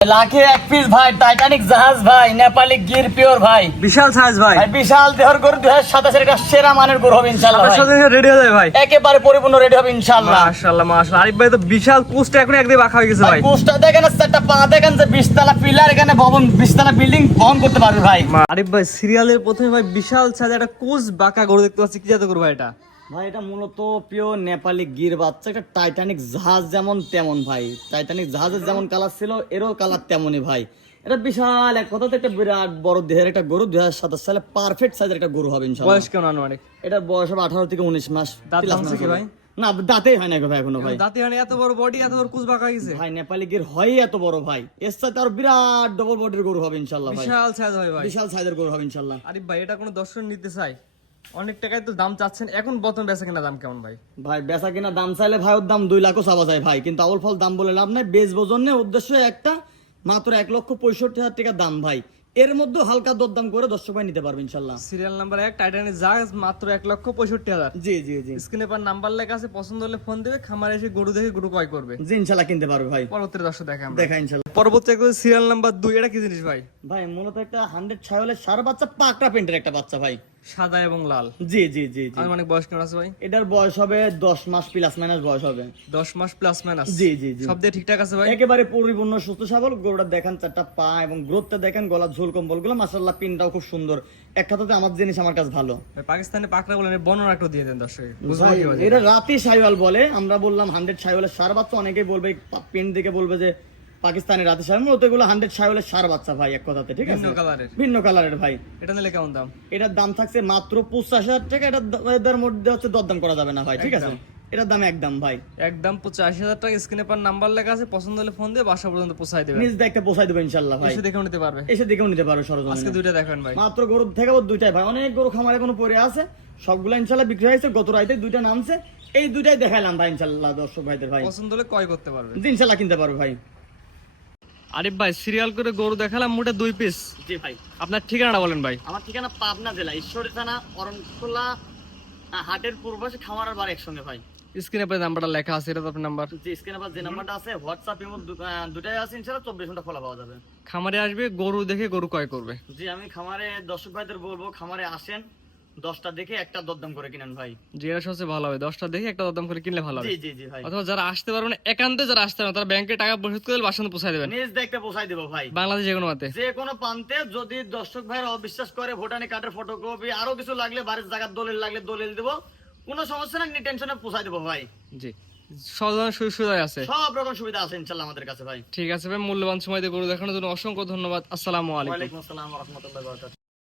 লাখে এক পিস ভাই, টাইটানিক জাহাজ ভাই, নেপালি গির পিওর ভাই, বিশাল সাইজ ভাই, বিশাল দেহর গরু 2027 একটা সেরা মানের গরু হবে ইনশাআল্লাহ ভাই। রেডি হয়ে যাবে ভাই, একেবারে পরিপূর্ণ রেডি হবে ইনশাআল্লাহ। মাশাআল্লাহ মাশাআল্লাহ। আরিফ ভাই তো বিশাল কোস্ট এখন একদম বাঁকা হয়ে গেছে ভাই। কোস্টটা দেখেন, সেটটা পা দেখেন, যে 20 তলা পিলার, এখানে ভবন 20 তলা বিল্ডিং বহন করতে পারবে ভাই। আরিফ ভাই সিরিয়ালের প্রথমে ভাই বিশাল সাইজ একটা কোস্ট বাঁকা গরু দেখতে পাচ্ছি, কি জাতের গরু ভাই এটা? ভাই এটা মূলত পিওর নেপালি গির বাচ্চা, একটা টাইটানিক জাহাজ যেমন তেমন ভাই, টাইটানিক জাহাজের যেমন কালার ছিল এরও কালার তেমনই ভাই। এটা বিশাল এক কথাতে একটা বিরাট বড় দেহের একটা গরু, 2027 সালে পারফেক্ট সাইজের একটা গরু হবে ইনশাআল্লাহ। বয়স কেমন আনুমানিক? এটা বয়স হবে 18 থেকে 19 মাস। দাঁত ভাঙছে কি ভাই? না, দাঁতেই হয় না ভাই এখনো ভাই। দাঁতে হয় না, এত বড় বডি, এত বড় কোস্ট বাঁকা হয়ে গেছে ভাই নেপালি গির হয় এত বড় ভাই, এর সাথে আর বিরাট ডবল বডির গরু হবে ইনশাআল্লাহ ভাই। বিশাল সাইজ হয় ভাই, বিশাল সাইজের গরু হবে ইনশাআল্লাহ। আরিফ ভাই এটা কোনো দর্শন নিতে চাই, অনেক টাকায় তো দাম চাচ্ছেন, এখন বর্তমান বেচা কেনা দাম কেমন ভাই? ভাই বেচা কিনা দাম চাইলে ভাই ওর দাম 2 লাখও চাওয়া যায় ভাই, কিন্তু আউল ফল দাম বলে লাভ নাই। বেচবো জন্য উদ্দেশ্য একটা, মাত্র 1,65,000 টাকা দাম ভাই। এর মধ্যে হালকা দরদাম করে দর্শক ভাই নিতে পারবে ইনশাআল্লাহ। সিরিয়াল নাম্বার 1 টাইটানিক জাহাজ মাত্র 1,65,000। জি জি জি, স্ক্রিনে পর নাম্বার লেখা আছে, পছন্দ হলে ফোন দিবে, খামারে এসে গরু দেখে গরু ক্রয় করবে। জি ইনশাআল্লাহ কিনতে পারবে ভাই। পরবর্তী দর্শক দেখে আমরা দেখা ইনশাআল্লাহ। পরবর্তী সিরিয়াল নাম্বার 2, এটা কি জিনিস ভাই? ভাই মূলত একটা 100 ছাগলের সার বাচ্চা, পাকড়া প্রিন্টের একটা বাচ্চা ভাই, সাদা এবং লাল। জি জি জি জি। আর মানে বয়স কেমন আছে ভাই? এটার বয়স হবে 10 মাস প্লাস মাইনাস বয়স হবে। 10 মাস প্লাস মাইনাস। জি জি জি, সব দিয়ে ঠিকঠাক আছে ভাই? একেবারে পরিপূর্ণ সুস্থ সবল। গরুটা দেখেন, 4টা পা এবং গ্রোথটা দেখেন, গলা ঝোল কম্বল গুলো মাশাআল্লাহ, পিনটাও খুব সুন্দর। এক কথাতে আমার জিনিস আমার কাছে ভালো। ভাই পাকিস্তানি পাকড়া বলেন, এর বর্ণনা একটু দিয়ে দেন দর্শক বুঝবো কি ভাই? এটা রাতি সাইওয়াল বলে, আমরা বললাম 100 সাইওয়ালের সার বাচ্চা। অনেকেই বলবে পিন দেখে বলবে যে পাকিস্তানি রাতি সাইওয়াল, মূলত এগুলো 100 সাইওয়ালের সার বাচ্চা ভাই, এক কথাতে ঠিক আছে। ভিন্ন কালারের, ভিন্ন কালারের ভাই। এটা নিলে কেমন দাম? এটার দাম থাকছে মাত্র 85,000 টাকা। এটার মধ্যে হচ্ছে দরদাম করা যাবে না ভাই, ঠিক আছে। এটার দাম একদম ভাই, একদম 85,000 টাকা। স্ক্রিনে পর নাম্বার লেখা আছে, পছন্দ হলে ফোন দিয়ে বাসা পর্যন্ত পৌঁছায় দেবে। নিজ দেখতে পোষাই দেবে ইনশাআল্লাহ ভাই। এসে দেখেও নিতে পারবে, এসে দেখেও নিতে পারো সরজমিনে। আজকে দুইটা দেখেন ভাই, মাত্র গরু দেখাবো দুইটাই ভাই। অনেক গরু খামারে এখনো পড়ে আছে, সবগুলা ইনশাআল্লাহ বিক্রি হয়েছে। গত রাতে দুইটা নামছে, এই দুইটাই দেখাইলাম ভাই ইনশাআল্লাহ দর্শক ভাইদের ভাই। পছন্দ হলে ক্রয় করতে পারবে, ইনশাআল্লাহ কিনতে পারবে ভাই। আরিফ ভাই সিরিয়াল করে গরু দেখালাম মোটে 2 পিস। জি ভাই, আপনার ঠিকানাটা বলেন ভাই। আমার ঠিকানা পাবনা জেলা ঈশ্বরী থানা, অরণখোলা হাটের পূর্ব পাশে, খামার আর বার একসঙ্গে ভাই। স্ক্রিনে পর নাম্বারটা লেখা আছে, এটা তো আপনার নাম্বার। জি, স্ক্রিনে পাশে যে নাম্বারটা আছে, হোয়াটসঅ্যাপ ইমো দুটাই আছে ইনশাআল্লাহ। 24 ঘন্টা খোলা পাওয়া যাবে। খামারে আসবে, গরু দেখে গরু ক্রয় করবে। জি, আমি খামারে দর্শক ভাইদের বলবো, খামারে আসেন, 10টা দেখে একটা দরদাম করে কিনেন ভাই। জি, এটা সবচেয়ে ভালো হবে, 10টা দেখে একটা দরদাম করে কিনলে ভালো হবে। জি জি জি ভাই। অথবা যারা আসতে পারবে না, একান্তে যারা আসতে পারবে না, তারা ব্যাংকে টাকা পরিশোধ করে বাসন পৌঁছায় দেবেন। নিজ দেখতে পৌঁছাই দেবো ভাই, বাংলাদেশ যে কোনো মাতে, যে কোনো প্রান্তে। যদি দর্শক ভাইরা অবিশ্বাস করে, ভোটানি কার্ডের ফটোকপি আরো কিছু লাগলে, বাড়ির জায়গার দলিল লাগলে দলিল দেবো, কোনো সমস্যা না, নি টেনশনে পৌঁছাই দেবো ভাই। জি, সব ধরনের সুযোগ সুবিধা আছে, সব রকম সুবিধা আছে ইনশাআল্লাহ আমাদের কাছে ভাই। ঠিক আছে ভাই, মূল্যবান সময় দিয়ে গরু দেখানোর জন্য অসংখ্য ধন্যবাদ। আসসালামু আলাইকুম। ওয়ালাইকুম আসসালাম ওয়া রাহমাতুল্লাহি ওয়া বারাকাতুহু।